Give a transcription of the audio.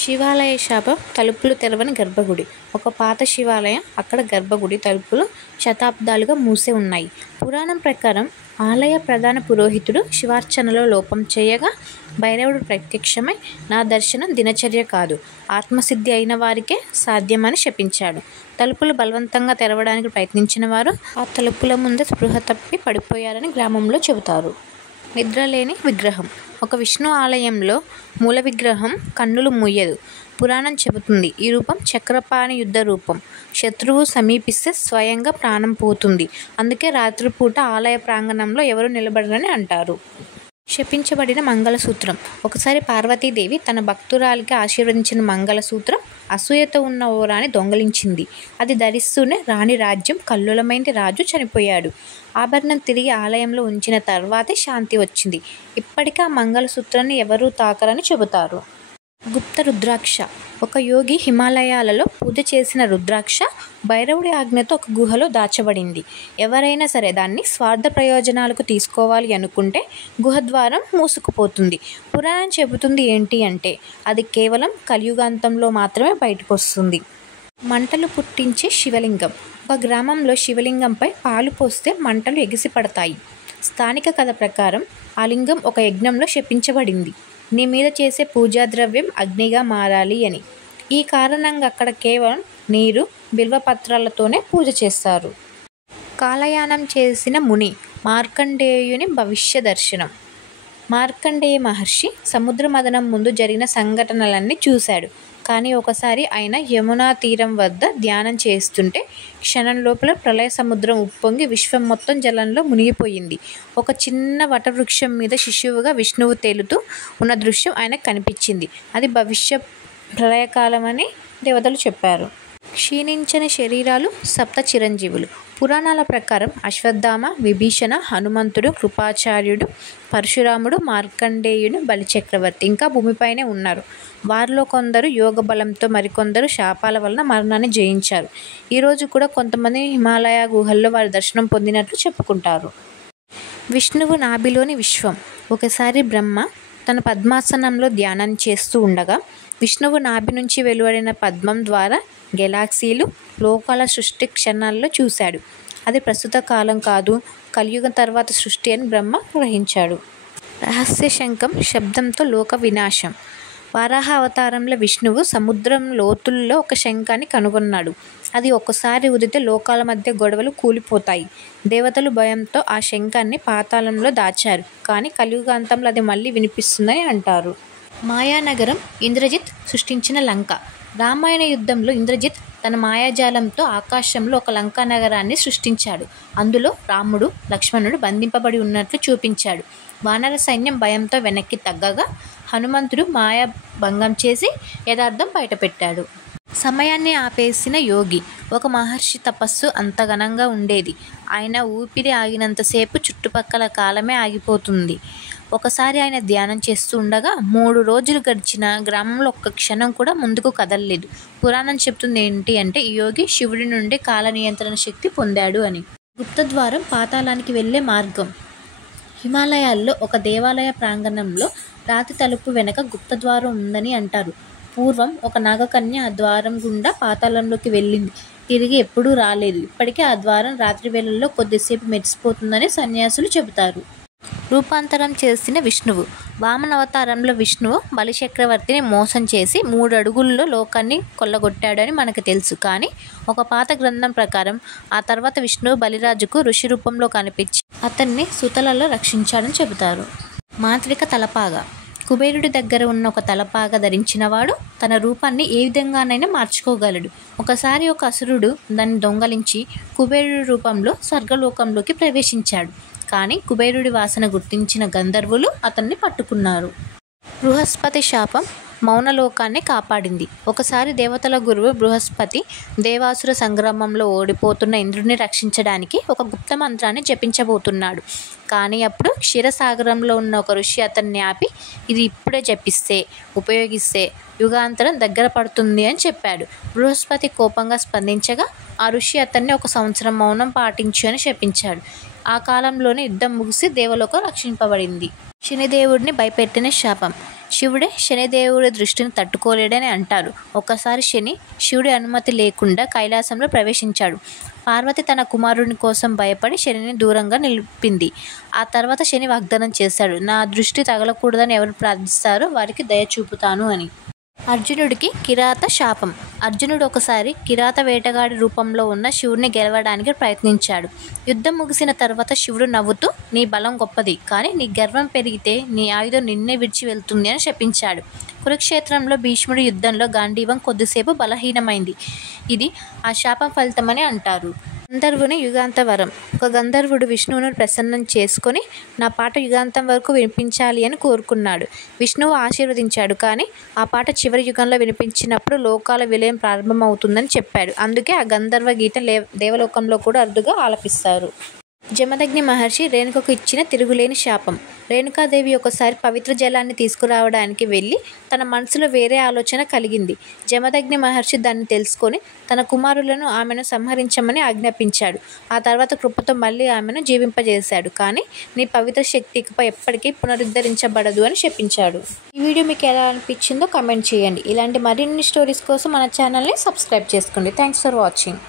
శివాలయ శాపం. తలుపులు తెరవని గర్భగుడి. ఒక పాత శివాలయం, అక్కడ గర్భగుడి తలుపులు శతాబ్దాలుగా మూసి ఉన్నాయి. పురాణం ప్రకారం ఆలయ ప్రధాన పురోహితుడు శివార్చనలో లోపం చేయగా భైరవుడు ప్రత్యక్షమై నా దర్శనం దినచర్య కాదు, ఆత్మసిద్ధి అయిన వారికే సాధ్యమని శపించాడు. తలుపులు బలవంతంగా తెరవడానికి ప్రయత్నించిన వారు ఆ తలుపుల ముందే స్పృహ తప్పి పడిపోయారని గ్రామంలో చెబుతారు. నిద్రలేని విగ్రహం. ఒక విష్ణు ఆలయంలో మూల విగ్రహం కన్నులు మూయదు. పురాణం చెబుతుంది ఈ రూపం చక్రపాణి యుద్ధ రూపం. శత్రువు సమీపిస్తే స్వయంగా ప్రాణం పోతుంది. అందుకే రాత్రిపూట ఆలయ ప్రాంగణంలో ఎవరు నిలబడరని అంటారు. శపించబడిన మంగళసూత్రం. ఒకసారి పార్వతీదేవి తన భక్తురాలికి ఆశీర్వదించిన మంగళసూత్రం అసూయతో ఉన్న ఓ రాణి దొంగలించింది. అది ధరిస్తూనే రాణి రాజ్యం కల్లోలమైన రాజు చనిపోయాడు. ఆభరణం తిరిగి ఆలయంలో ఉంచిన తర్వాతే శాంతి వచ్చింది. ఇప్పటికీ ఆ మంగళసూత్రాన్ని ఎవరూ తాకరని చెబుతారు. గుప్త రుద్రాక్ష. ఒక యోగి హిమాలయాలలో పూజ చేసిన రుద్రాక్ష భైరవుడి ఆజ్ఞతో ఒక గుహలో దాచబడింది. ఎవరైనా సరే దాన్ని స్వార్థ ప్రయోజనాలకు తీసుకోవాలి అనుకుంటే గుహ ద్వారం మూసుకుపోతుంది. పురాణం చెబుతుంది ఏంటి అంటే అది కేవలం కలియుగాంతంలో మాత్రమే బయటకు వస్తుంది. మంటలు పుట్టించే శివలింగం. ఒక గ్రామంలో శివలింగంపై పాలు పోస్తే మంటలు ఎగిసిపడతాయి. స్థానిక కథ ప్రకారం ఆ లింగం ఒక యజ్ఞంలో శపించబడింది. నీ మీద చేసే పూజా ద్రవ్యం అగ్నిగా మారాలి అని. ఈ కారణంగా అక్కడ కేవలం నీరు, బిల్వపత్రాలతోనే పూజ చేస్తారు. కాలయానం చేసిన ముని. మార్కండేయుని భవిష్య దర్శనం. మార్కండేయ మహర్షి సముద్ర మథనం ముందు జరిగిన సంఘటనలన్నీ చూశాడు. కానీ ఒకసారి ఆయన యమునా తీరం వద్ద ధ్యానం చేస్తుంటే క్షణం లోపల ప్రళయ సముద్రం ఉప్పొంగి విశ్వం మొత్తం జలంలో మునిగిపోయింది. ఒక చిన్న వటవృక్షం మీద శిశువుగా విష్ణువు తేలుతూ ఉన్న దృశ్యం ఆయనకు కనిపించింది. అది భవిష్య ప్రళయకాలమని దేవతలు చెప్పారు. క్షీణించని శరీరాలు. సప్త చిరంజీవులు. పురాణాల ప్రకారం అశ్వత్థామ, విభీషణ, హనుమంతుడు, కృపాచార్యుడు, పరశురాముడు, మార్కండేయుడు, బలిచక్రవర్తి ఇంకా భూమిపైనే ఉన్నారు. వారిలో కొందరు యోగ బలంతో, మరికొందరు శాపాల వలన మరణాన్ని జయించారు. ఈరోజు కూడా కొంతమంది హిమాలయ గుహల్లో వారి దర్శనం పొందినట్లు చెప్పుకుంటారు. విష్ణువు నాభిలోని విశ్వం. ఒకసారి బ్రహ్మ తన పద్మాసనంలో ధ్యానం చేస్తూ ఉండగా విష్ణువు నాభి నుంచి వెలువడిన పద్మం ద్వారా గెలాక్సీలు, లోకాల సృష్టి క్షణాల్లో చూశాడు. అది ప్రస్తుత కాలం కాదు, కలియుగం తర్వాత సృష్టి అని బ్రహ్మ గ్రహించాడు. రహస్య శంఖం. శబ్దంతో లోక వినాశం. వరాహ అవతారంలో విష్ణువు సముద్రం లోతుల్లో ఒక శంఖాన్ని కనుగొన్నాడు. అది ఒక్కసారి ఊదితే లోకాల మధ్య గొడవలు కూలిపోతాయి. దేవతలు భయంతో ఆ శంఖాన్ని పాతాళంలో దాచారు. కానీ కలియుగాంతంలో అది మళ్ళీ వినిపిస్తుందని అంటారు. మాయానగరం. ఇంద్రజిత్ సృష్టించిన లంక. రామాయణ యుద్ధంలో ఇంద్రజిత్ తన మాయాజాలంతో ఆకాశంలో ఒక లంకా నగరాన్ని సృష్టించాడు. అందులో రాముడు, లక్ష్మణుడు బంధింపబడి ఉన్నట్లు చూపించాడు. వానర సైన్యం భయంతో వెనక్కి తగ్గగా హనుమంతుడు మాయా భంగం చేసి యథార్థం బయటపెట్టాడు. సమయాన్ని ఆపేసిన యోగి. ఒక మహర్షి తపస్సు అంత ఘనంగా ఉండేది. ఆయన ఊపిరి ఆగినంతసేపు చుట్టుపక్కల కాలమే ఆగిపోతుంది. ఒకసారి ఆయన ధ్యానం చేస్తూ ఉండగా 3 రోజులు గడిచిన గ్రామంలో ఒక్క క్షణం కూడా ముందుకు కదలలేదు. పురాణం చెప్తుంది ఏంటి అంటే ఈ యోగి శివుడి నుండి కాల నియంత్రణ శక్తి పొందాడు అని. గుప్తద్వారం. పాతాళానికి వెళ్ళే మార్గం. హిమాలయాల్లో ఒక దేవాలయ ప్రాంగణంలో రాతి తలుపు వెనక గుప్తద్వారం ఉందని అంటారు. పూర్వం ఒక నాగకన్య ఆ ద్వారం గుండా పాతాళంలోకి వెళ్ళింది. తిరిగి ఎప్పుడూ రాలేదు. ఇప్పటికీ ఆ ద్వారం రాత్రి వేళల్లో కొద్దిసేపు మెరిసిపోతుందని సన్యాసులు చెబుతారు. రూపాంతరం చేసిన విష్ణువు. వామన అవతారంలో విష్ణువు బలిచక్రవర్తిని మోసం చేసి 3 అడుగుల్లో లోకాన్ని కొల్లగొట్టాడని మనకు తెలుసు. కానీ ఒక పాత గ్రంథం ప్రకారం ఆ తర్వాత విష్ణువు బలిరాజుకు ఋషి రూపంలో కనిపించి అతన్ని సుతలలో రక్షించాడని చెబుతారు. మాంత్రిక తలపాగా. కుబేరుడి దగ్గర ఉన్న ఒక తలపాగా ధరించినవాడు తన రూపాన్ని ఏ విధంగానైనా మార్చుకోగలడు. ఒకసారి ఒక అసురుడు దాన్ని దొంగలించి కుబేరుడి రూపంలో స్వర్గలోకంలోకి ప్రవేశించాడు. కానీ కుబేరుడి వాసన గుర్తించిన గంధర్వులు అతన్ని పట్టుకున్నారు. బృహస్పతి శాపం మౌనలోకాన్ని కాపాడింది. ఒకసారి దేవతల గురువు బృహస్పతి దేవాసుర సంగ్రామంలో ఓడిపోతున్న ఇంద్రుడిని రక్షించడానికి ఒక గుప్త మంత్రాన్ని జపించబోతున్నాడు. కానీ అప్పుడు క్షీరసాగరంలో ఉన్న ఒక ఋషి అతన్ని ఆపి ఇది ఇప్పుడే ఉపయోగిస్తే యుగాంతరం దగ్గర పడుతుంది అని చెప్పాడు. బృహస్పతి కోపంగా స్పందించగా ఆ ఋషి అతన్ని 1 సంవత్సరం మౌనం పాటించు అని శపించాడు. ఆ కాలంలోనే యుద్ధం ముగిసి దేవలోకం రక్షింపబడింది. శనిదేవుడిని భయపెట్టిన శాపం. శివుడే శనిదేవుడి దృష్టిని తట్టుకోలేడని అంటారు. ఒకసారి శని శివుడి అనుమతి లేకుండా కైలాసంలో ప్రవేశించాడు. పార్వతి తన కుమారుని కోసం భయపడి శనిని దూరంగా నిలిపింది. ఆ తర్వాత శని వాగ్దానం చేశాడు, నా దృష్టి తగలకూడదని ఎవరు ప్రార్థిస్తారో వారికి దయ చూపుతాను అని. అర్జునుడికి కిరాత శాపం. అర్జునుడు ఒకసారి కిరాత వేటగాడి రూపంలో ఉన్న శివుడిని గెలవడానికి ప్రయత్నించాడు. యుద్ధం ముగిసిన తర్వాత శివుడు నవ్వుతూ, నీ బలం గొప్పది, కానీ నీ గర్వం పెరిగితే నీ ఆయుధం నిన్నే విడిచి వెళ్తుంది అని శపించాడు. కురుక్షేత్రంలో భీష్ముడి యుద్ధంలో గాంధీవం కొద్దిసేపు బలహీనమైంది. ఇది ఆ శాపం ఫలితమని అంటారు. గంధర్వుని యుగాంతవరం. ఒక గంధర్వుడు విష్ణువును ప్రసన్నం చేసుకొని నా పాట యుగాంతం వరకు వినిపించాలి అని కోరుకున్నాడు. విష్ణువు ఆశీర్వదించాడు, కానీ ఆ పాట చివరి యుగంలో వినిపించినప్పుడు లోకాల విలయం ప్రారంభమవుతుందని చెప్పాడు. అందుకే ఆ గంధర్వ గీతం దేవలోకంలో కూడా అరుదుగా ఆలపిస్తారు. జమదగ్ని మహర్షి రేణుకకు ఇచ్చిన తిరుగులేని శాపం. రేణుకాదేవి ఒకసారి పవిత్ర జలాన్ని తీసుకురావడానికి వెళ్ళి తన మనసులో వేరే ఆలోచన కలిగింది. జమదగ్ని మహర్షి దాన్ని తెలుసుకొని తన కుమారులను ఆమెను సంహరించమని ఆజ్ఞాపించాడు. ఆ తర్వాత కృపతో మళ్ళీ ఆమెను జీవింపజేశాడు. కానీ నీ పవిత్ర శక్తి ఇకపై ఎప్పటికీ పునరుద్ధరించబడదు అని శపించాడు. ఈ వీడియో మీకు ఎలా అనిపించిందో కామెంట్ చేయండి. ఇలాంటి మరిన్ని స్టోరీస్ కోసం మన ఛానల్ని సబ్స్క్రైబ్ చేసుకోండి. Thanks for watching.